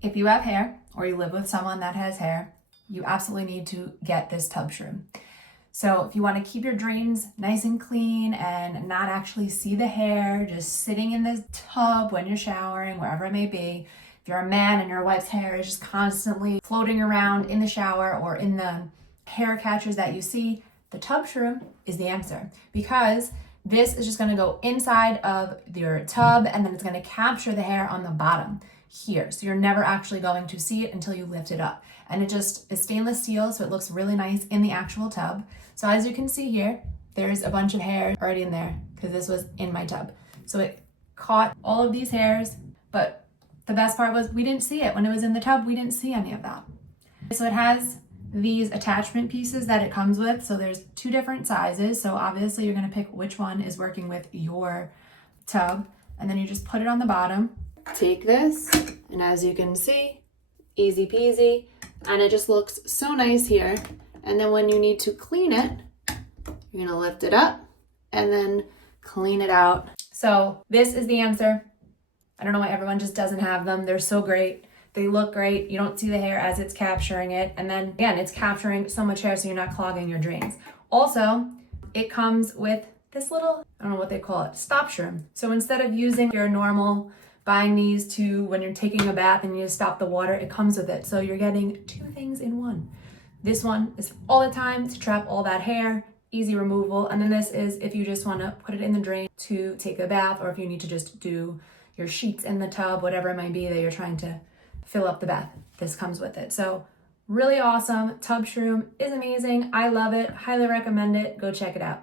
If you have hair or you live with someone that has hair, you absolutely need to get this TubShroom. So if you want to keep your drains nice and clean and not actually see the hair just sitting in the tub when you're showering, wherever it may be, if you're a man and your wife's hair is just constantly floating around in the shower or in the hair catchers that you see, the TubShroom is the answer, because this is just going to go inside of your tub and then it's going to capture the hair on the bottom here. So you're never actually going to see it until you lift it up. And it just is stainless steel, so it looks really nice in the actual tub. So as you can see here, there's a bunch of hair already in there because this was in my tub. So it caught all of these hairs, but the best part was we didn't see it. When it was in the tub, we didn't see any of that. So it has these attachment pieces that it comes with. So there's 2 different sizes. So obviously you're gonna pick which one is working with your tub. And then you just put it on the bottom. Take this, and as you can see, easy peasy. And it just looks so nice here. And then when you need to clean it, you're gonna lift it up and then clean it out. So this is the answer. I don't know why everyone just doesn't have them. They're so great. They look great. You don't see the hair as it's capturing it. And then again, it's capturing so much hair so you're not clogging your drains. Also, it comes with this little, I don't know what they call it, stop shroom. So instead of using your normal buying these to when you're taking a bath and you just stop the water, it comes with it. So you're getting 2 things in one. This one is all the time to trap all that hair, easy removal. And then this is if you just want to put it in the drain to take a bath, or if you need to just do your sheets in the tub, whatever it might be that you're trying to fill up the bath. This comes with it. So really awesome. TubShroom is amazing. I love it. Highly recommend it. Go check it out.